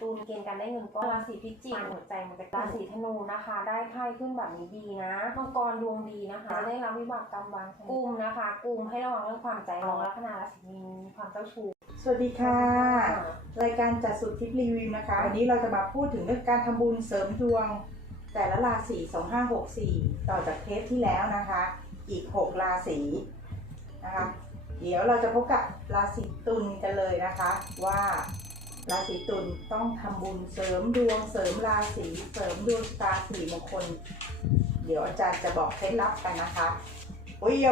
ตุลเกณฑ์การได้เงินก้อนราศีพิจิกหัวใจมันจะราศีธนูนะคะ ได้ไพ่ขึ้นแบบนี้ดีนะมังกรดวงดีนะคะได้รับวิบากกรรมบางชนิดกุมนะคะกุมให้ระวังเรื่องความใจร้อนลัคนาราศีมีนมีความเจ้าชู้สวัสดีค่ะ รายการจัดสุดทิปรีวิวนะคะวันนี้เราจะมาพูดถึงเรื่องการทำบุญเสริมดวง แต่ละราศี2564 ต่อจากเทปที่แล้วนะคะ อีก 6 ราศีนะคะเดี๋ยวเราจะพบกับราศีตุลกันเลยนะคะว่า ราศีตุลต้องทำบุญเสริมดวงเสริมราศีเสริมดวงชะตาสิริมงคล เดี๋ยวอาจารย์จะบอกเคล็ดลับกันนะคะโอ้ยโย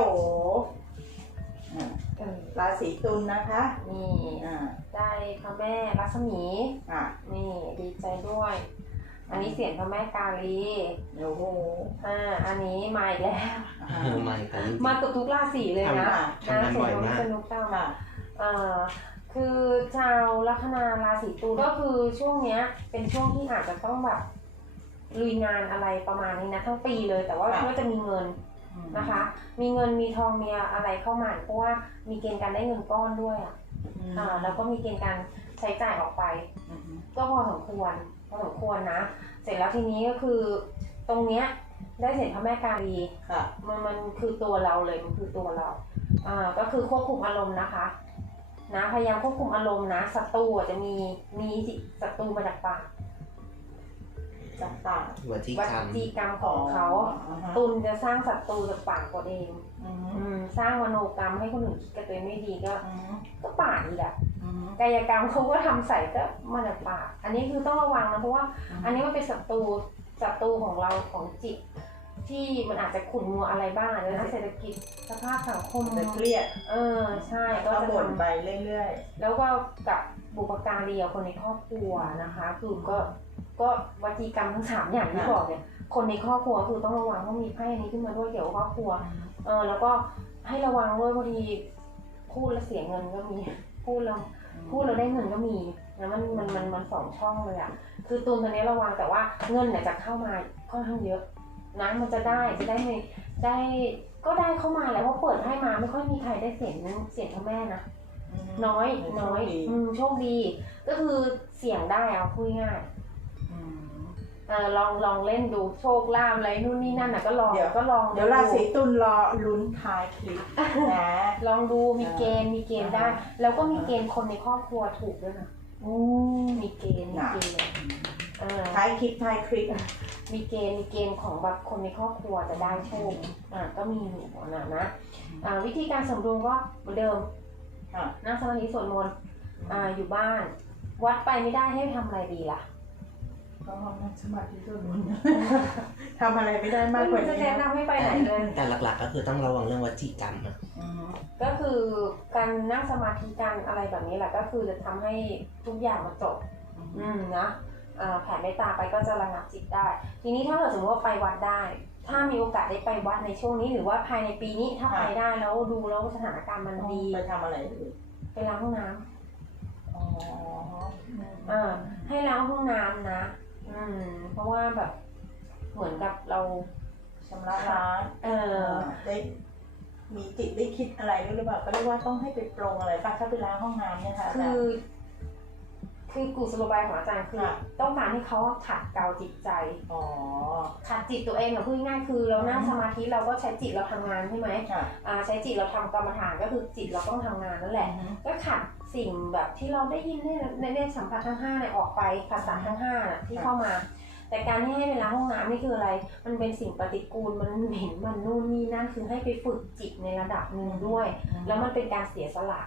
อ่าเออราศีตุลนะคะนี่อ่าได้พระแม่รัศมีอะนี่ดีใจด้วย อันนี้เสียงพระแม่กาลีโอ้โหอ่าอันนี้มาอีกแล้วอ่าเออมาอีกแล้วจริงๆมาเกับทุกราศีเลยนะทำงานบ่อยมากเสียงพระแนุกเต้าค่ะเอ่อ คือชาวลัคนาราศีตุลก็คือช่วงเนี้ย เป็นช่วงที่อาจจะต้องแบบลุยงานอะไรประมาณนี้นะทั้งปีเลย แต่ว่าค่ะก็จะมีเงินนะคะ มีเงินมีทองมีอะไรเข้ามาเพราะว่ามีเกณฑ์การได้เงินก้อนด้วยอะอืมอ่าแล้วก็มีเกณฑ์การใช้จ่ายออกไปอืมก็พอสมควรพอสมควรนะ เสร็จแล้วทีนี้ก็คือตรงเนี้ยได้เสร็จพระแม่กาลีค่ะมันมันคือตัวเราเลยมันคือตัวเราอ่าก็คือควบคุมอารมณ์นะคะ นะพยายามควบคุมอารมณ์นะศัตรูอะจะมีมีศัตรูมาจากปากจากปากวจีวักรรมจีกรรมของเขาอ่าฮะตุนจะสร้างศัตรูจากปากตัวเองอืมอืมสร้างมโนกรรมให้คนอื่นคิดกับตัวเองไม่ดีก็อืมก็ปากอีกอะอืมกายกรรมเขาก็ทำใส่ก็มาจากปาก อันนี้คือต้องระวังนะเพราะว่า อันนี้มันเป็นศัตรูศัตรูของเราของจิต ที่มันอาจจะขุ่นมัวอะไรบ้างอาจจะทางเศรษฐกิจสภาพสังคมจะเครียด เออใช่ก็ก็จะบ่นทำไปเรื่อยแล้วก็กับบุปการีกับคนในครอบครัวนะคะ คือก็ก็วจีกรรมทั้งสามอย่างที่บอกเนี่ยคนในครอบครัวคือต้องระวังต้องมีไพ่อันนี้ขึ้นมาด้วยเกี่ยวกับครอบครัวๆเออแล้วก็ให้ระวังด้วยพอดีพูดแล้วเสียเงินก็มีพูดแล้วพูดแล้วได้เงินก็มีแล้วมันมันมันมันสองช่องเลยอะคือตูนตอนนี้ระวังแต่ว่าเงินเนี่ยจะเข้ามาค่อนข้างเยอะ นะมันจะได้จะได้ในได้ก็ได้เข้ามาแหล้วเพราะเปิดให้มาไม่ค่อยมีใครได้เสียงเสียงพ่อแม่นะมน้อยโชคน้อยดีอืมโชคดี ก็คือเสี่ยงได้เอาพูดง่ายอืมเออลองลองเล่นดูโชคลาภอะไรนู่นนี่นั่นน่ะก็ลองเดี๋ยวก็ลองเดี๋ยวราศีตุลรอลุ้นท้ายคลิปนะลองดูมีเกณฑ์มีเกณฑ์ได้อ่าแล้วก็มีเกณฑ์คนในครอบครัวถูกด้วยนะโอ้มีเกณฑ์มีน่ะเกณฑ์เลยเออ ท้ายคลิปท้ายคลิปมีเกณฑ์มีเกณฑ์ของแบบคนในครอบครัวจะได้โชคอ่าก็มีอยู่นะนะอ่าวิธีการเสริมดวงก็เหมือนเดิมอะนั่งสมาธิสวดมนต์อ่าอยู่บ้าน วัดไปไม่ได้ให้ทำอะไรดีล่ะก็นั่งสมาธิตัวนี้ทำอะไรไม่ได้มากกว่าจะนี้แนะนะนำให้ไปไหนเลยแต่หลักๆ ก็คือต้องระวังเรื่องวจีกรรมอะอืมก็คือการนั่งสมาธิการอะไรแบบนี้แหละก็คือจะทำให้ทุกอย่างมันจบ อืมนะอ่า แผ่เมตตาไปก็จะระงับจิตได้ ทีนี้ถ้าเกิดสมมติว่าไปวัดได้ ถ้ามีโอกาสได้ไปวัดในช่วงนี้ หรือว่าภายในปีนี้ถ้าไปได้แล้วดูแล้วสถานการณ์มันดีไปทำอะไรอื่นไปล้างห้องน้ำอ๋ออ่าให้ล้างห้องน้ำนะ อืม เพราะว่าแบบเหมือนกับเราชำระล้างเออได้มีจิตได้คิดอะไรด้วยหรือเปล่าก็เรียกว่าต้องให้ไปปรงอะไรป่ะถ้าไปล้างห้องน้ำเนี่ยค่ะคือ คือกุศโลบายของอาจารย์คือค่ะ ต้องการให้เขาขัดเกลาจิตใจ อ๋อ ขัดจิตตัวเองอะพูดง่ายๆคือเรานั่งอืม สมาธิเราก็ใช้จิตเราทำงานใช่ไหมค่ะอ่าใช้จิตเราทำกรรมฐานก็คือจิตเราต้องทำงานนั่นแหละ ก็ขัดสิ่งแบบที่เราได้ยินเนี่ยในในสัมผัสทั้งห้าเนี่ยออกไปภาษาทั้งห้าน่ะที่ค่ะเข้ามา แต่การที่ให้เวลาห้องน้ำนี่คืออะไร มันเป็นสิ่งปฏิกูลมันเหม็นมันนู่นนี่นั่นคือให้ไปฝึกจิตในระดับหนึ่งด้วย แล้วมันเป็นการเสียสละ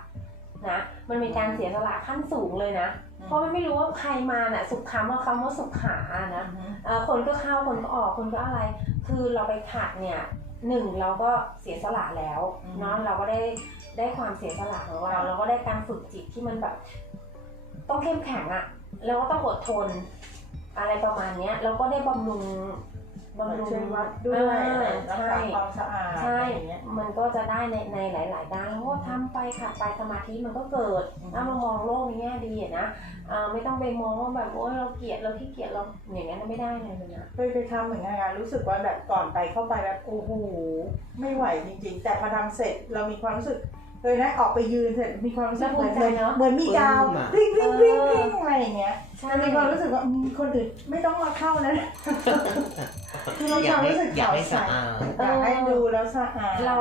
นะมันเป็นการเสียสละขั้นสูงเลยนะ เพราะมันไม่รู้ว่าใครมาน่ะสุขคำว่าคำว่าสุขขานะเอ่อคนก็เข้าคนก็ออกคนก็อะไร คือเราไปขัดเนี่ยหนึ่งเราก็เสียสละแล้วอืมเนาะเราก็ได้ได้ความเสียสละของเราค่ะเราก็ได้การฝึกจิตที่มันแบบ ต้องเข้มแข็งอะแล้วก็ต้องอดทนอะไรประมาณเนี้ยแล้วก็ได้บำรุง บำรุงช่วยวัดด้วยอ่ารักใช่ษาความสะอาดใช่อะไรอย่างเงี้ยมันก็จะได้ในในหลาย ๆ ด้านแล้วก็ทำไปขัดไปสมาธิมันก็เกิดอืมถ้าเรามองโลกในแง่ดีอะนะอ่าไม่ต้องไปมองว่าแบบโอ้ยเราเกลียดเราขี้เกียจเราอย่างนั้นไม่ได้เลยนะเคยไปทำเหมือนกันอะรู้สึกว่าแบบก่อนไปเข้าไปแบบโอ้โหไม่ไหวจริง ๆ แต่พอทำเสร็จเรามีความรู้สึก เคยนะออกไปยืนเสร็จมีความรู้สึกเหมือนแล้วภูมิใจเนอะเหมือนมีดาวปลื้มอะพริ้งพริ้งพริ้งพริ้งอะไรอย่างเงี้ยใช่มันมีความรู้สึกว่าอืมคนอื่นไม่ต้องมาเข้านะคือเราอยากความให้รู้สึกอยากขาวให้ใสสะอาดอยากให้ดูแล้วสะอาดเรา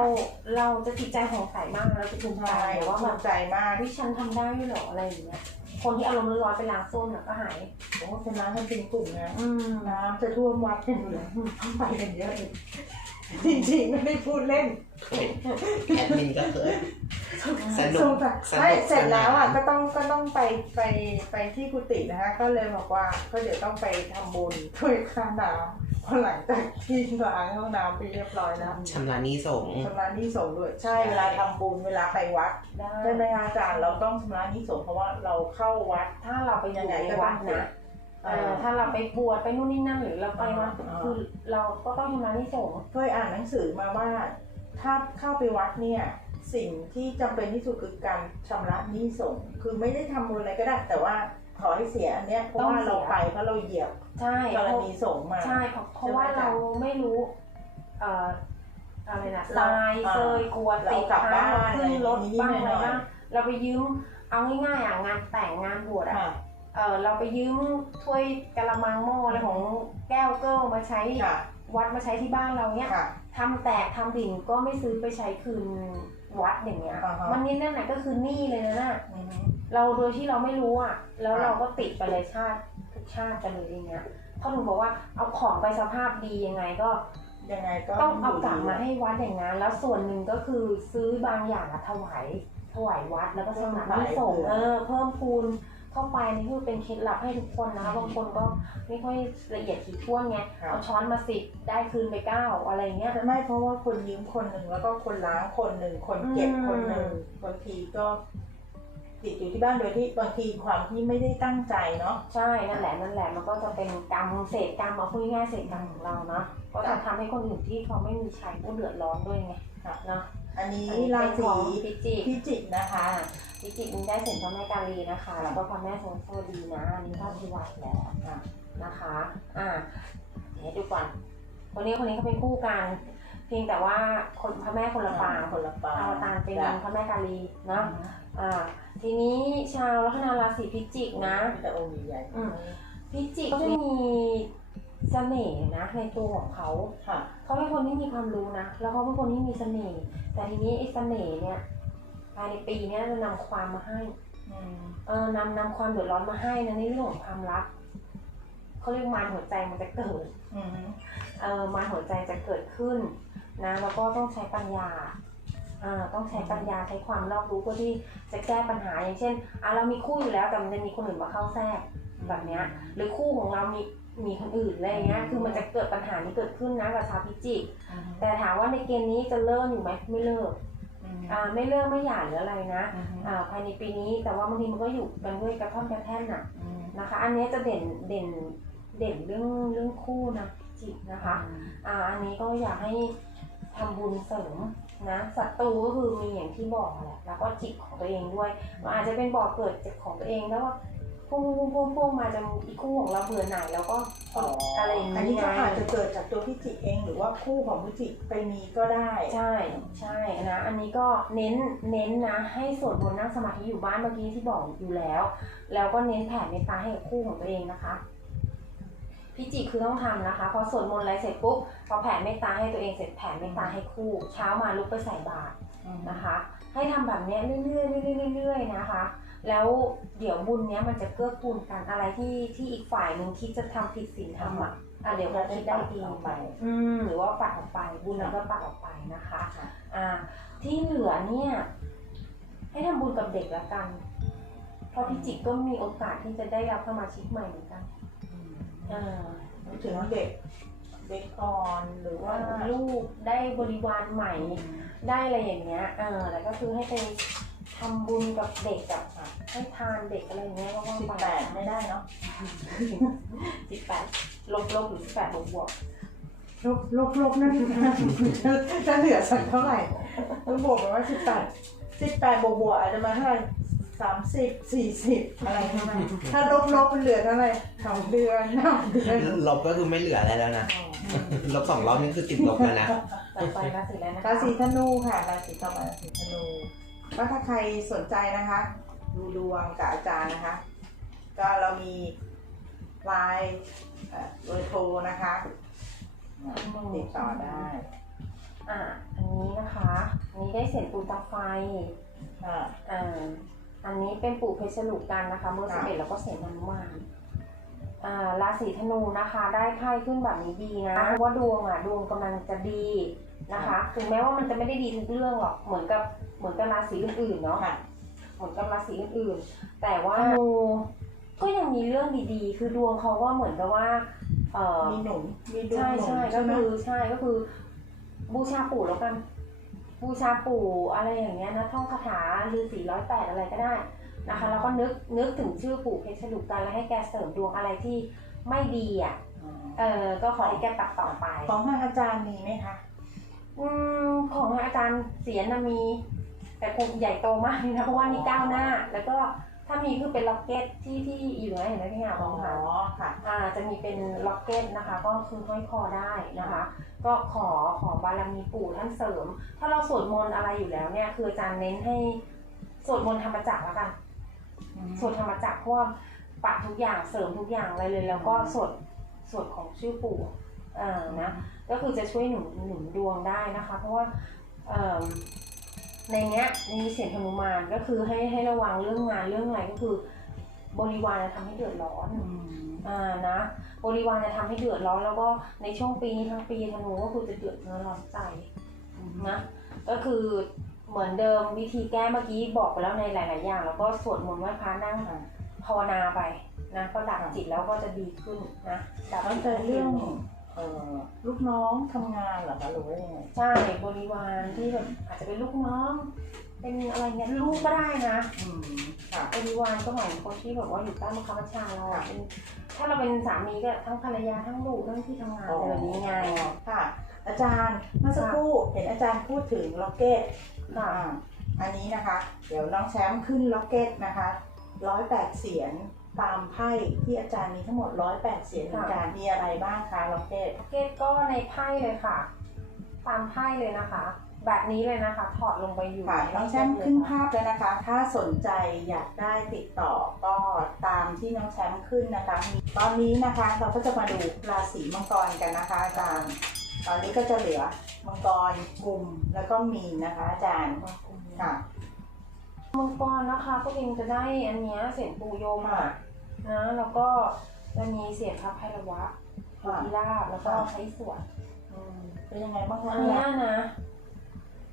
เราจะจิตใจของใสมากเราจะภูมิใจใช่ว่าภูแบบมิใจมากวิฉันทำได้ด้วยเหรออะไรอย่างเงี้ยคนที่อารมณ์ร้อนๆไปล้างส้วมน่ะก็หายโอ้เป็นร้านมันเป็นกลุ่มนะอืมน้ำจะท่วมวัดกันอยู่แล้วต้องไปกันเยอะเลย จริงๆไม่ได้พูดเล่นแอดมินก็เคยสนุสกงสารสนุกไม่เสร็จแล้วอะสนานก็ต้องก็ต้องไปไปไปที่กุฏินะคะ ก็เลยบอกว่าก็เดี๋ยวต้องไปทำบุญช่วยค่าน้ำเพราะหลังจากที่ล้างห้องน้ำไปเรียบร้อยแล้วชำระหนี้สงฆ์ชำระหนี้สงฆ์ด้วยใช่เวลาทำบุญเวลาไปวัดได้ ใช่ไหมคะอาจารย์เราต้องชำระหนี้สงฆ์เพราะว่าเราเข้าวัด ถ้าเราไปอยู่ในวัดนะเอเอออ ถ้าเราไปบวชไปนู่นนี่นั่นหรือเราไปวัดอ่าคือเราก็ต้องทำงานที่สงฆ์เคยอ่านหนังสือมาว่า ถ้าเข้าไปวัดเนี่ยสิ่งที่จำเป็นที่สุดคือการชำระหนี้สงฆ์คือไม่ได้ทำบุญอะไรก็ได้ แต่ว่าขอให้เสียอันเนี้ยเพราะว่าเราไปเพราะเราเหยียบใช่กรเพราะณีสงฆ์มา ใช่เพราะเพราะว่าใช่ไหมจ๊ะเราไม่รู้เอ่ออะไรนะเราทรายอ่าเซยกลัวเราติดกลับบ้านขึ้นรถอะไรอย่างนี้บ้างนิดอะหน่ไรอยบ้างเราไปยืมเอาง่ายๆอะงานแต่งงานบวชอะค่ะ เออเราไปยืมถ้วยกะละมังหม้ออะไรของแก้วเกิลมาใช้ค่ะ วัดมาใช้ที่บ้านเราเนี้ยค่ะ ทำแตกทำดิ่งก็ไม่ซื้อไปใช้คืนวัดอย่างเงี้ย อ่าฮะ มันนี่นั่นแหละก็คือหนี้เลยนะน่ะอือฮึ เราโดยที่เราไม่รู้อะ แล้วอ่าเราก็ติดไปเลยชาติทุกชาติไปเลยอย่างเงี้ยเขาถึงบอกว่าเอาของไปสภาพดียังไงก็ ยังไงก็ต้องเอากลับมาให้วัดอย่างนั้น แล้วส่วนหนึ่งก็คือซื้อบางอย่างอะถวาย ถวายวัดแล้วก็สำนักที่ส่งฆ์เออเพิ่มพูนเข้าไปนี่คือเป็นเคล็ดลับให้ทุกคนนะคะบางคนก็ไม่ค่อยละเอียดถี่ถ้วนไงครับเอาช้อนมาสิบได้คืนไปเก้าอะไรเงี้ยไม่เพราะว่าคนยืมคนหนึ่งแล้วก็คนล้างคนหนึ่งคนเก็บอืมคนหนึ่งบางทีก็ติดอยู่ที่บ้านโดยที่บางทีความที่ไม่ได้ตั้งใจเนาะใช่นั่นแหละนั่นแหละมันก็จะเป็นกรรมเศษกรรมเอาพูดง่ายๆเศษกรรมของเราเนาะก็จะทำให้คนอื่นที่เขาไม่มีใช้ก็เดือดร้อนด้วยไงครับเนาะ อันนี้อันนี้ราเป็นขศีองพิจิกพิจิกนะคะอ่าพิจิกมีได้เสียงพระแม่กาลีนะคะ แล้วก็พระแม่ทรงโซดีนะอันนี้เข้าที่วัดแล้วค่ะนะคะอ่าเดี๋ยวดูก่อนคนนี้คนนี้เขาเป็นคู่กัน เพียงแต่ว่าคนพระแม่คนละปางคนละปางอวตารเป็นจ้ะพระแม่กาลีเนาะอ่าทีนี้ชาวลัคนาราศีพิจิกนะมีแต่องค์ใหญ่ๆอืมพิจิกก็จะมี เสน่ห์นะในตัวของเขาค่ะเขาเป็นคนที่มีความรู้นะ แล้วเขาเป็นคนที่มีเสน่ห์ แต่ทีนี้ไอ้เสน่ห์เนี่ยภายในปีเนี้ยจะนำความมาให้ อืมเออนำนำความเดือดร้อนมาให้นะในเรื่องของความรักเขาเรียกมารหัวใจมันจะเกิด อืมเออมารหัวใจจะเกิดขึ้นนะแล้วก็ต้องใช้ปัญญาอ่าต้องใช้ปัญญาใช้ความรอบรู้เพื่อที่จะแก้ปัญหาอย่างเช่นอะเรามีคู่อยู่แล้วแต่มันจะมีคนอื่นมาเข้าแทรกแบบเนี้ย หรือคู่ของเรามีมีคนอื่นอะไรอย่างเงี้ย คือมันจะเกิดปัญหานี้เกิดขึ้นนะกับชาวพิจิกอืมแต่ถามว่าในเกณฑ์นี้จะเลิกอยู่ไหมไม่เลิกอืมอ่าไม่เลิกไม่หย่าหรืออะไรนะอืมอ่าภายในปีนี้แต่ว่าบางทีมันก็อยู่กันด้วยกระท่อมกระแท่นน่ะอืมนะคะ อันเนี้ยจะเด่นเด่นเด่นเรื่องเรื่องคู่นะจิตนะคะอ่าอันนี้ก็อยากให้ทำบุญเสริมนะศัตรูก็คือมีอย่างที่บอกแหละแล้วก็จิตของตัวเองด้วยมันอาจจะเป็นบ่อเกิดจากของตัวเองแล้วว่า พุ่งพุ่งพุ่งพุ่งมาจะอีกคู่ของเราเบื่อหน่ายแล้วก็อ๋ออะไรอย่างอันนี้นี้ก็ไงอาจจะเกิดจากตัวพิจิกเอง หรือว่าคู่ของพิจิกไปมีก็ได้ ใช่ใช่นะ อันนี้ก็เน้นเน้นนะ ให้สวดมนต์นั่งสมาธิอยู่บ้านเมื่อกี้ที่บอกอยู่แล้ว แล้วก็เน้นแผ่เมตตาให้กับคู่ของตัวเองนะคะพิจิกคือต้องทำนะคะ พอสวดมนต์อะไรเสร็จปุ๊บพอแผ่เมตตาให้ตัวเองเสร็จแผ่เมตตาให้คู่ เช้ามาลุกไปใส่บาตรนะคะ ให้ทำแบบเนี้ยเรื่อยๆเรื่อยๆเรื่อยๆนะคะ แล้วเดี๋ยวบุญเนี้ยมันจะเกื้อกูลกันอะไรที่ที่อีกฝ่ายหนึ่งคิดจะทำผิดศีลธรรมอะอะเดี๋ยวเขาคิดได้ดีออกไป อืมหรือว่าปัดออกไป บุญนั้นก็ปัดออกไปนะคะค่ะอ่า ที่เหลือเนี่ย ให้ทำบุญกับเด็กละกัน เพราะพิจิกก็มีโอกาสที่จะได้รับสมาชิกใหม่เหมือนกันอ่านึกถึงเด็กเด็กอ่อนหรือว่าว่าลูกได้บริวารใหม่ได้อะไรอย่างเงี้ย เออแล้วก็คือให้ไป ทำบุญกับเด็กอะให้ทานเด็กอะไรอย่างเงี้ยก็ว่าสิบไปแปดไม่ได้เนาะสิบแปดลบลบหรือสิบแปดบวกบวกลบลบลบนั่นจะเหลือสักเท่าไหร่ต้องบวกไปว่าสิบแปดสิบแปดบวกบวกอาจจะมาเท่าไหร่สามสิบสี่สิบอะไรใช่ไหมถ้าลบลบมันเหลือเท่าไหร่สองเดือนสามเดือนลบก็คือไม่เหลืออะไรแล้วนะลบสองรอบนี่คือติดลบแล้วนะต่อไปราศีอะไรนะราศีธนูค่ะราศีต่อมาราศีธนูร ก็ถ้าใครสนใจนะคะ ดูดวงกับอาจารย์นะคะ ก็เรามีไลน์เอ่อเบอร์โทรนะคะติดต่อได้อ่าอันนี้นะคะอันนี้ได้เสียงปูตาไฟค่ะอ่าอันนี้เป็นปู่เพชรลูกกันนะคะเมื่อค่ะสิบเอ็ดแล้วก็เสียงนันมานอ่าราศีธนูนะคะ ได้ไพ่ขึ้นแบบนี้ดีนะเพราะว่าดวงอะดวงกำลังจะดี นะคะถึงแม้ว่ามันจะไม่ได้ดีทุกเรื่องหรอกเหมือนกับเหมือนกับราศีอื่นๆเนาะค่ะเหมือนกับราศีอื่นๆ แต่ว่าธนูก็ยังมีเรื่องดีๆ คือดวงเขาก็เหมือนกับว่าเออมีหนุนมีดวงใช่หนุนใช่ก็ใช่ไหมคือใช่ก็คือ บูชาปู่แล้วกันบูชาปู่อะไรอย่างเงี้ยนะท่องคาถาฤาษีร้อยแปดอะไรก็ได้นะคะ แล้วก็นึกนึกถึงชื่อปู่เพชรลูกกันแล้วให้แกเสริมดวงอะไรที่ไม่ดีอะเออก็ขอให้แกตัดต่อไปของทางอาจารย์มีไหมคะ อืมของอาจารย์เสียนนะมี แต่คงใหญ่โตมากเลยนะเพราะว่านี่ก้าวหน้า แล้วก็ถ้ามีคือเป็นล็อกเก็ตที่ที่อยู่นะเห็นไหมพี่หาลองหาค่ะ อ่าจะมีเป็นล็อกเก็ตนะคะ ก็คือห้อยคอได้นะคะ ก็ขอขอบารมีปู่ท่านเสริม ถ้าเราสวดมนต์อะไรอยู่แล้วเนี่ย คืออาจารย์เน้นให้สวดมนต์ธรรมจักรแล้วกันสวดธรรมจักรเพราะว่าปัดทุกอย่างเสริมทุกอย่างอะไรเลย แล้วก็สวดสวดของชื่อปู่ อ่านะก็คือจะช่วยหนุนหนุนดวงได้นะคะ เพราะว่าเอิ่มในเนี้ยมีเสียงธนุมานก็คือให้ให้ระวังเรื่องงานเรื่องอะไรก็คือบริวารจะทำให้เดือดร้อนอืมอ่านะบริวารจะทำให้เดือดร้อน แล้วก็ในช่วงปีนี้ทั้งปีธนูก็คือจะเดือดเนื้อร้อนใจนะก็คือเหมือนเดิมวิธีแก้เมื่อกี้บอกไปแล้วในหลาย ๆ อย่าง แล้วก็สวดมนต์ไหว้พระนั่งค่ะภาวนาไปนะก็ดับจิตแล้วก็จะดีขึ้นนะดับแล้วจิตแต่เรื่องเอ่อ ลูกน้องทำงานเหรอคะหรือว่ายังไงใช่บริวารที่แบบอาจจะเป็นลูกน้อง เป็นอะไรเงี้ยลูกก็ได้นะอืมค่ะบริวารก็หมายถึงคนที่แบบว่าอยู่ใต้บังคับบัญชาเราค่ะเป็นถ้าเราเป็นสามีก็ทั้งภรรยาทั้งลูกทั้งที่ทำงานอะไรแบบนี้ไงค่ะ อาจารย์เมื่อสักครู่เห็นอาจารย์พูดถึงล็อกเก็ตค่ะอ่าอันนี้นะคะ เดี๋ยวน้องแชมป์ขึ้นล็อกเก็ตนะคะร้อยแปดเสียน ตามไพ่ที่อาจารย์มีทั้งหมดร้อยแปดเสียนเหมือนกันมีอะไรบ้างคะล็อกเก็ตเกตก็ในไพ่เลยค่ะ ตามไพ่เลยนะคะ แบบนี้เลยนะคะ ถอดลงไปอยู่ค่ะในน้องแชมป์ขึ้นภาพแล้วนะคะ ถ้าสนใจอยากได้ติดต่อก็ตามที่น้องแชมป์ขึ้นนะคะมีตอนนี้นะคะเราก็จะมาดูราศีมังกรกันนะคะอาจารย์ตอนนี้ก็จะเหลือมังกรกุมแล้วก็มีนนะคะ อาจารย์ค่ะ มังกรนะคะก็เองจะได้อันเนี้ยเสียงปูโยมค่ะอะนะแล้วก็จะมีเสียงพระไพรวะค่ะพิราบแล้วก็ใช้สวดอืมเป็นยังไงบ้างคะอันเนี้ยนะ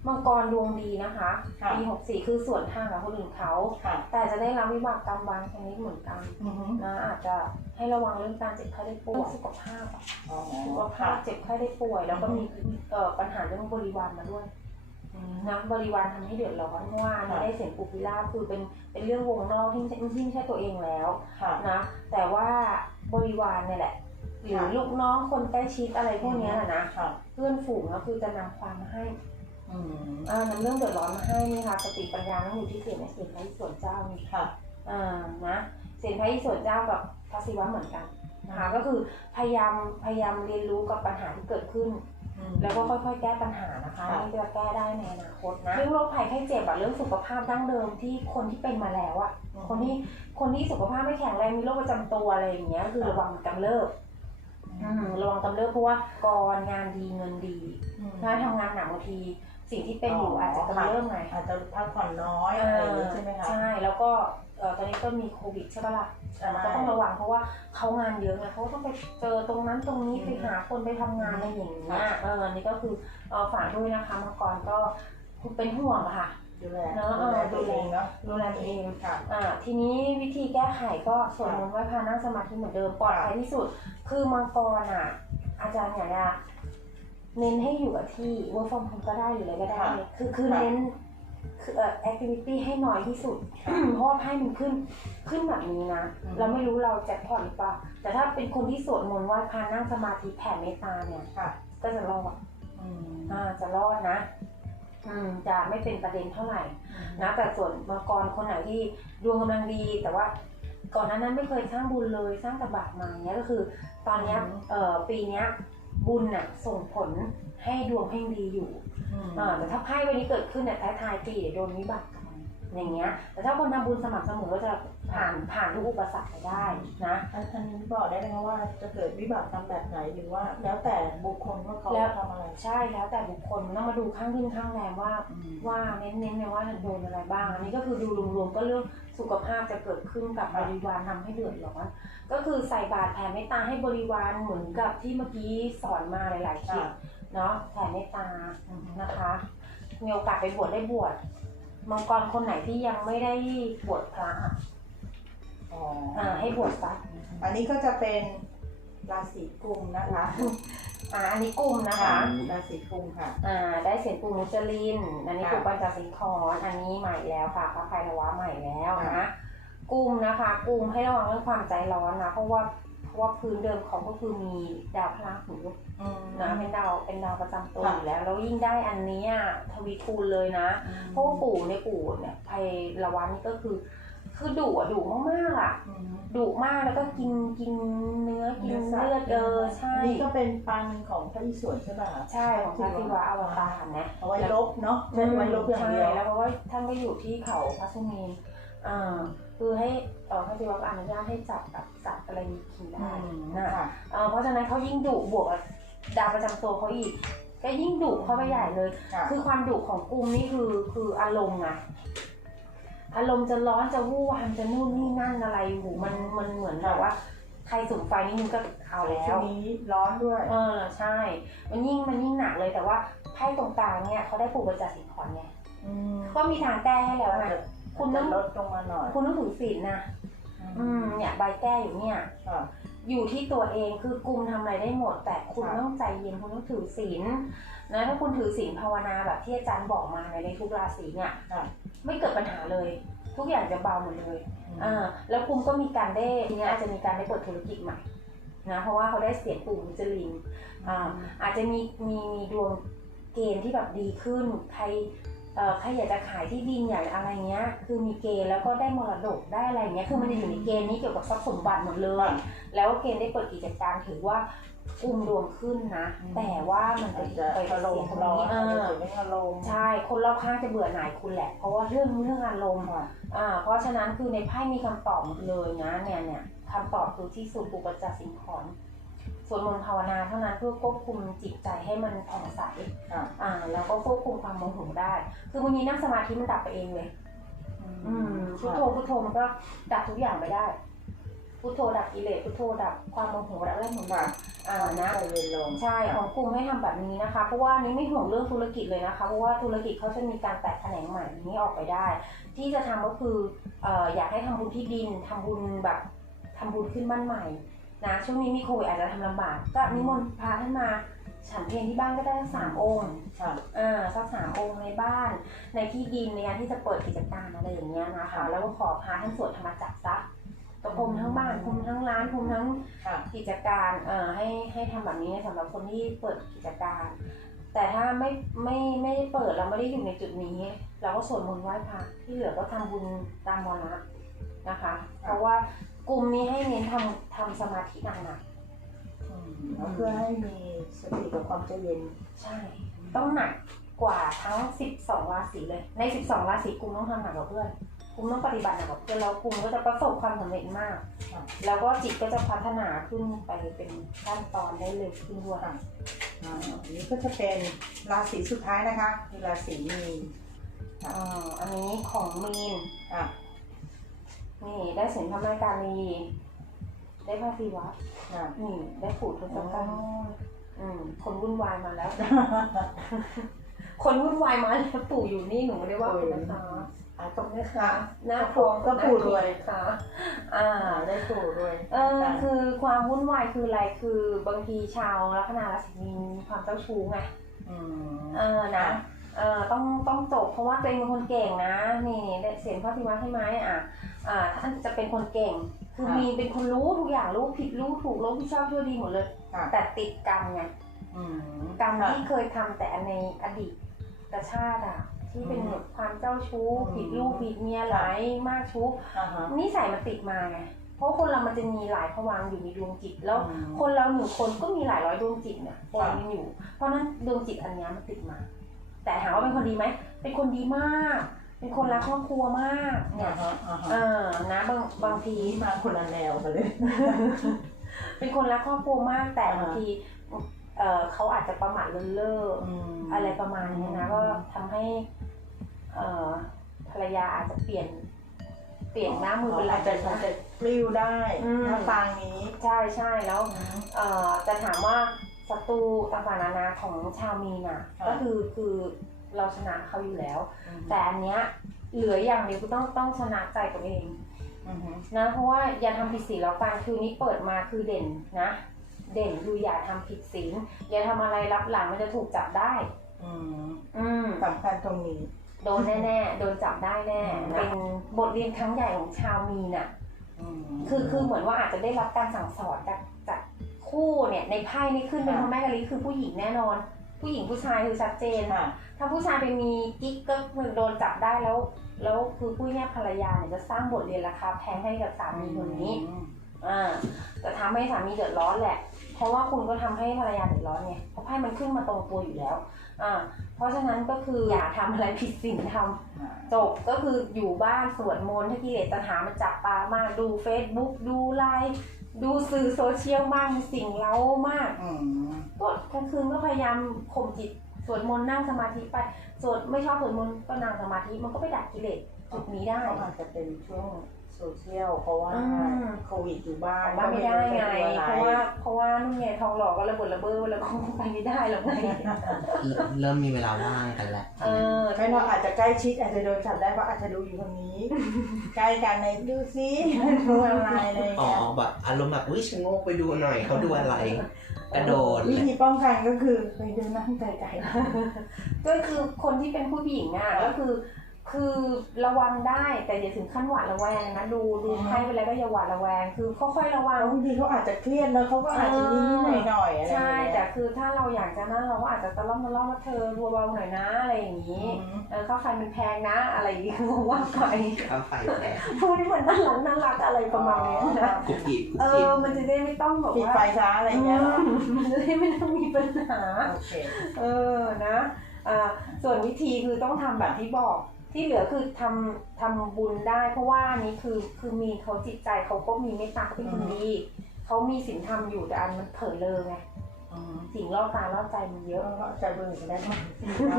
มังกรดวงดีนะคะค่ะปีหกสี่คือส่วนทางกับคนอื่นเขา ค่ะแต่จะได้รับวิบากกรรมบางชนิดเหมือนกันอือฮึนะอาจจะให้ระวังเรื่องการเจ็บไข้ได้ป่วยสุขภาพอะ อ๋อสุขภาค่ะ พเจ็บไข้ได้ป่วย แล้วก็มีเอ่อปัญหาเรื่องบริวารมาด้วยอืม นะบริวารทำให้เดือดร้อนเพราะว่าค่ะได้เสียงปุพิราบคือเป็นเป็นเรื่องวงนอกที่ไม่ใช่ที่ไม่ใช่ตัวเองแล้วค่ะนะแต่ว่าบริวารเนี่ยแหละหรือค่ะลูกน้องคนใกล้ชิดอะไรพวกเนี้ยน่ะนะค่ะเพื่อนฝูงก็คือจะนำความมาให้อืมอ่านำเรื่องเดือดร้อนมาให้นี่ค่ะสติปัญญาต้องอยู่ที่เสียงในเสียงพระอิศวรเจ้านี่ค่ะอ่านะเสียงพระอิศวรเจ้ากับพระศิวะเหมือนกันนะคะก็คือพยายามพยายามเรียนรู้กับปัญหาที่เกิดขึ้นอืม แล้วก็ค่อยๆ แก้ปัญหานะคะค่ะนี่จะแก้ได้ในอนาคตนะเรื่องโรคภัยไข้เจ็บอะเรื่องสุขภาพดั้งเดิมที่คนที่เป็นมาแล้วอะคนที่คนที่สุขภาพไม่แข็งแรงมีโรคประจำตัวอะไรอย่างเงี้ยคือระวังกำเริบอืมระวังกำเริบเพราะว่ากรงานดีเงินดีอืมถ้าทำงานหนักบางที สิ่งที่เป็นอยู่อ๋อออาจจะกำเริบไงอาจจะพักผ่อนน้อยอะไรอย่างนี้ใช่ไหมคะใช่แล้วก็เอ่อตอนนี้ก็มีโควิดใช่ปะล่ะใช่ก็ต้องระวังเพราะว่าเขางานเยอะไงเขาก็ต้องไปเจอตรงนั้นตรงนี้อืมไปหาคนไปทำงานอะไรอย่างเงี้ยค่ะเอออันนี้ก็คือเอ่อฝากด้วยนะคะมังกรก็เป็นห่วงค่ะดูแลเนอะดูแลเออตัวเองเนาะดูแลตัวเองค่ะอ่าทีนี้วิธีแก้ไขก็สวดมนต์ไหว้พระนั่งสมาธิเหมือนเดิมปลอดภัยที่สุด คือมังกรอะ อาจารย์อยากจะ เน้นให้อยู่กับที่ work from home ก็ได้หรืออะไรก็ได้ค่ะคือคือค่ะเน้นคือเอ่อ activity ให้น้อยที่สุด เพราะว่าไพ่มันขึ้นขึ้นแบบนี้นะอืมเราไม่รู้เราแจ็คพอตหรือเปล่า แต่ถ้าเป็นคนที่สวดมนต์ไหว้พระนั่งสมาธิแผ่เมตตาเนี่ยค่ะก็จะรอดอืมอ่าจะรอดนะ อืมจะไม่เป็นประเด็นเท่าไหร่นะ แต่ส่วนมังกรคนไหนที่ดวงกำลังดี แต่ว่าก่อนหน้านั้นไม่เคยสร้างบุญเลยสร้างแต่บาปมาเนี้ยก็คือ ตอนเนี้ยอืมเอ่อปีเนี้ย บุญน่ะส่งผลให้ดวงเพ่งดีอยู่อืมอ่าแต่ถ้าไพ่วันนี้เกิดขึ้นเนี่ยท้ายๆปีเดี๋ยวโดนวิบากกรรม อย่างเงี้ย แต่ถ้าคนทำบุญสม่ำเสมอก็จะผ่านผ่านทุกอุปสรรคไปได้นะอันอันนี้บอกได้ไหมคะว่าจะเกิดวิบากกรรมแบบไหนหรือว่า แล้วแต่บุคคลว่าเขาแล้วทำอะไรใช่แล้วแต่บุคคลต้องมาดูข้างขึ้นข้างแรมว่า ว่าเน้นๆเนี่ยว่าโดนอะไรบ้าง อันนี้ก็คือดูรวมๆก็เรื่องสุขภาพจะเกิดขึ้นกับบริวารทำให้เดือดร้อนก็คือใส่บาตรแผ่เมตตาให้บริวารเหมือนกับที่เมื่อกี้สอนมาหลายๆคลิปค่ะเนาะแผ่เมตตานะคะมีโอกาสไปบวชได้บวช มังกรคนไหนที่ยังไม่ได้บวชพระอะอ๋ออ่าให้บวชซะอันนี้ก็จะเป็นราศีกุมนะคะอ่าอันนี้กลุ่มนะคะ ราศีกุมค่ะ อ่า ได้เสียงปูมุจลิน อันนี้ค่ะปูปัญจสิงคอนอันนี้ใหม่แล้วค่ะพระไพรวะใหม่แล้วค่ะนะกุมนะคะกุมให้ระวังเรื่องความใจร้อนนะเพราะว่าเพ ราะว่าพื้นเดิมเขาก็คือมีดาวพระราหูอืมนะเป็นดาวเป็นดาวประจำตัวค่ะอยู่แล้ว แล้วยิ่งได้อันเนี้ยทวีคูณเลยนะ เพราะว่าปู่ในยปู่เนี่ยไพรวะนี่ก็คือ คือดุอะดุมากๆอะอืมดุมากแล้วก็กินกินเนื้อกินสัตว์เลือดเออใช่นี่ก็เป็นปางหนึ่งของพระอิศวรใช่ป่ะคะใช่ของพระศิวะอวตารนะเอาไว้ลบเนาะใช้ไว้ลบอย่างเดียวใช่แล้วเพราะว่าท่านก็อยู่ที่เขาพระสุเมนอ่า คือให้เออพระศิวะก็อนุญาตให้จับกับสัตว์อะไรมีกินได้อืมนะค่ะเออเพราะฉะนั้นเขายิ่งดุบวกกับดาวประจำตัวเขาอีก ก็ยิ่งดุเข้าไปใหญ่เลย ค่ะ คือความดุของกลุ่มนี่คือคืออารมณ์ไงอารมณ์จะร้อนจะวู่วามจะนู่นนี่นั่นอะไรหูมันมันเหมือนแบบว่า ใครสุ่มไฟนิดนึงก็เอาแล้ช่วว งนี้ร้อนด้วย เออใช่ มันยิ่งมันยิ่งหนักเลยแต่ว่าไพ่ตรงกลางเนี่ยเขาได้ปลูกประจักษ์สิงคอนไงอืมก็มีทางแก้ให้แล้วไงจะ คุณต้องลดลงมาหน่อยคุณต้องถือศีลนะอืมเนี่ยใบแก้อยู่เนี่ยค่ะอยู่ที่ตัวเองคือกลุ่มทำอะไรได้หมด แต่คุณค่ะต้องใจเย็นคุณต้องถือศีลนะถ้าคุณถือศีลภาวนาแบบที่อาจารย์บอกมาในในทุกราศีเนี่ยค่ะไม่เกิดปัญหาเลย ทุกอย่างจะเบาหมดเลยอืมอ่าแล้วคุณก็มีการได้ทีเนี้ยอาจจะมีการได้เปิดธุรกิจใหม่นะเพราะว่าเขาได้เสียงปู่มุจลินอ่าอาจจะมีมีมีดวงเกณฑ์ที่แบบดีขึ้นใครเอ่อ ใครอยากจะขายที่ดินอยากอะไรเงี้ย คือมีเกณฑ์แล้วก็ได้มรดกได้อะไรเงี้ย คือมันจะอยู่ในเกณฑ์นี้เกี่ยวกับทรัพย์สมบัติหมดเลย แล้วเกณฑ์ได้เปิดกิจการถือว่าอุ้มดวงขึ้นนะอืมแต่ว่ามันอาจะจจะไปอารเสีมยณ์ตรงร้อนนี้เออาจจะอเกิดเรื่องอารมณ์ใช่ คนรอบข้างจะเบื่อหน่ายคุณแหละ เพราะว่าเรื่องเรื่องอารมณ์ค่ะอ่า เพราะฉะนั้นคือในไพ่มีคำตอบหมดเลยนะเนี่ยเนี่ยคำตอบคือที่สุดปุปจักสิงขอน สวดมนต์ภาวนาเท่านั้นเพื่อควบคุมจิตใจให้มันผ่องใสค่ะอ่าแล้วก็ควบคุมความโมโหได้ คือบางทีนั่งสมาธิมันดับไปเองเลยอืมพุทโธพุทโธมันก็ดับทุกอย่างไปได้พุทโธดับกิเลสพุทโธดับความโมโหดับอะไรหมดค่ะอ่านะใจเย็นลงใช่ของกลุ่มให้ทำแบบนี้นะคะ เพราะว่านี้ไม่ห่วงเรื่องธุรกิจเลยนะคะ เพราะว่าธุรกิจเขาจะมีการแตกแขนงใหม่นี้ออกไปได้ ที่จะทำก็คือเอ่ออยากให้ทำบุญที่ดินทำบุญแบบทำบุญขึ้นบ้านใหม่ นะช่วงนี้มีโควิดอาจจะทำลำบากก็นิมนต์พระท่านมาฉันเพลที่บ้านก็ได้ทั้งสามองค์ค่ะอ่าสักสามองค์ในบ้าน ในที่ดินในการที่จะเปิดกิจการอะไรอย่างเงี้ยนะคะ แล้วก็ขอพาท่านสวดธรรมจักรซะตะพรมทั้งบ้านพรมทั้งร้านพรมทั้งค่ะกิจการเอ่อให้ให้ทำแบบนี้สำหรับคนที่เปิดกิจการ แต่ถ้าไม่ไม่ไม่ได้เปิดเราไม่ได้อยู่ในจุดนี้ เราก็สวดมนต์ไหว้พระที่เหลือก็ทำบุญตามวาระนะคะ เพราะว่า กลุ่มนี้ให้เน้นทำทำสมาธิหนักอืมแล้วเพื่อให้มีสติกับความใจเย็นๆใช่ ต้องหนักกว่าทั้ง 12 ราศีเลย ใน 12 ราศีกลุ่มต้องทำหนักกว่าเพื่อนกลุ่มต้องปฏิบัติหนักกว่าเพื่อนแล้วกลุ่มก็จะประสบความสำเร็จมากค่ะแล้วก็จิตก็จะพัฒนาขึ้นไปเป็นขั้นตอนได้เร็วขึ้นด้วยค่ะอ่าอันนี้ก็จะเป็นราศีสุดท้ายนะคะคือราศีมีนอ่าอันนี้ของมีนอะนี่ ได้เสียงพระแม่กาลีได้พระศิวะอะนี่ได้ปู่ทศกัณฐ์อืมคนวุ่นวายมาแล้ว คนวุ่นวายมาแล้วปู่อยู่นี่หนูไม่ได้ว่าคุณนะคะอะตรงนี้นะคะค่ะหน้าก็ปู่ก็ปู่รวยค่ะ อ่าอ่าได้ปู่ด้วย เออ คือความวุ่นวายคืออะไร คือบางทีชาวลัคนาราศีมีนมีความเจ้าชู้ไง อืม เออ นะ เออต้องต้องจบเพราะว่าตัวเองเป็นคนเก่งนะ นี่ได้เสียงพระศิวะใช่ไหมอะอ่าท่านจะเป็นคนเก่ง คือมีเป็นคนรู้ทุกอย่างรู้ผิดรู้ถูกรู้ผิดชอบชั่วดีหมดเลย ค่ะ แต่ติดกรรมไงอืมกรรมค่ะที่เคยทำแต่ในอดีตชาติอะ ที่เป็นอืมแบบความเจ้าชู้อืมผิดลูกผิดเมียหลายมากชู้ อ่าฮะ นิสัยมันติดมาไง เพราะคนเรามันจะมีหลายผวังค์อยู่ในดวงจิต แล้วอืมคนเราหนึ่งคนก็มีหลายร้อยดวงจิตเนี่ยปนค่ะกันอยู่ เพราะฉะนั้นดวงจิตอันเนี้ยมันติดมา แต่ถามว่าเป็นคนดีไหมเป็นคนดีมาก เป็นคนรักครอบครัวมากเนี่อ่ายฮะอ่าฮะเออนะบางบางทีนี่มาคนละแนวกันเลย เป็นคนรักครอบครัวมากแต่อ่าบางทีเออเขาอาจจะประมาทเลินเล่ออมอะไรประมาณนี้นะก็ทำให้ เอ่อภรรยาอาจจะเปลี่ยนเปลี่ยนหน้ามือเป็นหลัอางจจะอาจจะปลิวได้อืมถ้าฟังนี้ใช่ใช่แล้ว เอ่อจะถามว่า ศัตรูต่างๆนานาของชาวมีนอะค่ะ ก็คือคือเราชนะเขาอยู่แล้วอืมแต่อันเนี้ยเหลืออย่างเดียวคือต้องต้องชนะใจตัวเองอืมนะเพราะว่าอย่าทำผิดศีลแล้วกันคือนี้เปิดมาคือเด่นนะ เด่นคืออย่าทำผิดศีลอย่าทำอะไรรับหลังมันจะถูกจับได้อืมอืมสำคัญตรงนี้โดนแน่ๆโดนจับได้แน่อืมเป็นบทเรียนครั้งใหญ่ของชาวมีนอะอืมคือคือเหมือนว่าอาจจะได้รับการสั่งสอนจากจาก คู่เนี่ยในไพ่นี่ขึ้นเป็นค่ะพระแม่กะลีคือผู้หญิงแน่นอน ผู้หญิงผู้ชายคือชัดเจนค่ะ ถ้าผู้ชายไปมีกิ๊กก็คือโดนจับได้แล้ว แล้วคือผู้แย่ภรรยาเนี่ยจะสร้างบทเรียนราคาแพงให้กับสามีคนนี้อ่าแต่ทำให้สามีเดือดร้อนแหละ เพราะว่าคุณก็ทำให้ภรรยาเดือดร้อนไงเพราะไพ่มันขึ้นมาตรงตัวอยู่แล้วอ่าเพราะฉะนั้นก็คืออย่าทำอะไรผิดศีลธรรมจบก็คืออยู่บ้านสวดมนต์ถ้ากิเลสตัณหามันจับตามากดู Facebook ดูไลน์ ดูสื่อโซเชียลมากมีสิ่งเล้ามากอืมก็กลางคืนก็พยายามข่มจิตสวดมนต์นั่งสมาธิไปสวดไม่ชอบสวดมนต์ก็นั่งสมาธิมันก็ไปดับกิเลสจุดนี้ได้เขาอาจจะเป็นช่วง โซเชียลเพราะว่าอืมโควิดอยู่บ้าอนอกบ้านไม่ได้ไง เพก็ราะม่ว่าจะเพราะว่านุ่นไงทองหล่อก็ระเบิดระเบ้อแล้วก็ไปไม่ได้หรอกไงเริ่มเริ่มมีเวลาว่างกันแล้วเออไม่เราอาจจะใกล้ชิดอาจจะโดนจับได้เพราะอาจจะดูอยู่คนนี้ ใกล้กันในดูซิดูอะไรอะไรอย่างอ๋อเงี้ยแบบอารมณ์แบบอุ้ยชะโงกไปดูหน่อยเขาดูอะไรกระโดดเลวิยธีป้องกันก็คือไปดูนั่งไกลก็คือคนที่เป็นผู้หญิงอะก็คือ คือระวังได้แต่อย่าถึงขั้นหวาดระแวงนะดูดูไพ่ไปแล้วก็อย่าหวาดระแวง คือค่อยๆระๆวังแล้วบางทีเขาอาจจะเครียดแล้วเขาก็อาจจะนิดๆหน่อยๆอะไรอใช่ย่างเงี้ยแต่คือถ้าเราอยากจะนั่นเราก็อาจจะตะล่อมตะล่อมว่าเธอเบาๆหน่อยนะอะไรอย่างนี้อืมเออค่าไฟมันแพงนะอะไรอย่างนี้ว่าไปข้าไฟแตกพูดที่เหมือนน่ารักน่ารักอะไรประมาณนี้นะกุบกิบกุบเอกิบอมันจะได้ไม่ต้องแบบปิดว่าไฟช้าอะไรอย่างเงี้ยเหรออืมมันจะได้ไม่ต้องมีปัญหาโอเคเออนะอ่าส่วนวิธีคือต้องทำแบบที่บอก ที่เหลือคือทำทำบุญได้ เพราะว่าอันนี้คือคือมีเขาจิตใจเขาก็มีเมตตาเขาเป็นคนดีเขามีศีลธรรมอยู่แต่อันมันเผลอเลยไงอืมสิ่งล่อตาล่อใจมันเยเยอะอะก็จะเบื่อได้ไหม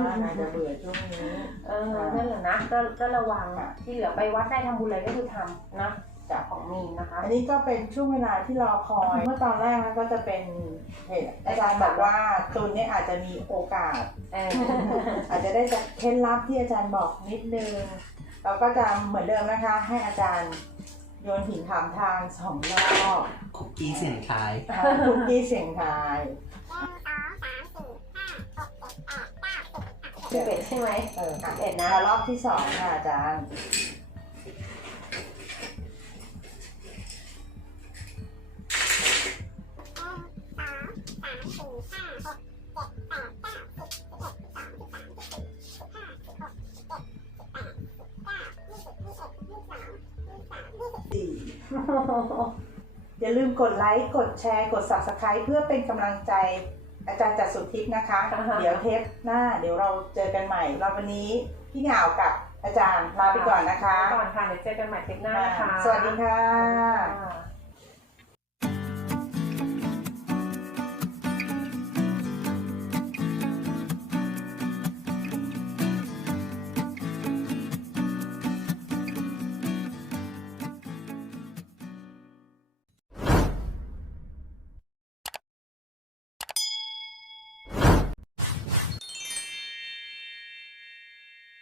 ว่าอาจจะเบื่อช่วงนี้เออนั่นแหละนะก็ก็ระวังค่ะที่เหลือไปวัดได้ทำบุญอะไรก็คือทำนะ จ้ะของมีนนะคะ อันนี้ก็เป็นช่วงเวลาที่รอคอย เมื่อตอนแรกนะก็จะเป็นเห็นอาจารย์บอกว่าตุนเนี่ยอาจจะมีโอกาส เอออาจจะได้จากเคล็ดลับที่อาจารย์บอกนิดนึง เราก็จะเหมือนเดิมนะคะ ให้อาจารย์โยนหินถามทางสองรอบคุกกี้เสียงทายทุกที่เสียงทาย สิบเอ็ดใช่ไหมเออค่ะสิบเอ็ดนะแล้วรอบที่สองค่ะอาจารย์ สี่อย่าลืมกดไลค์ กดแชร์ กด subscribe เพื่อเป็นกำลังใจอาจารย์จัดสุดทิพย์นะคะอ่าฮะเดี๋ยวเทปหน้า เดี๋ยวเราเจอกันใหม่รอบวันนี้พี่เหงากับอาจารย์ลาไปก่อนนะคะ ก่อนค่ะ เดี๋ยวเจอกันใหม่เทปหน้านะคะ สวัสดีค่ะค่ะ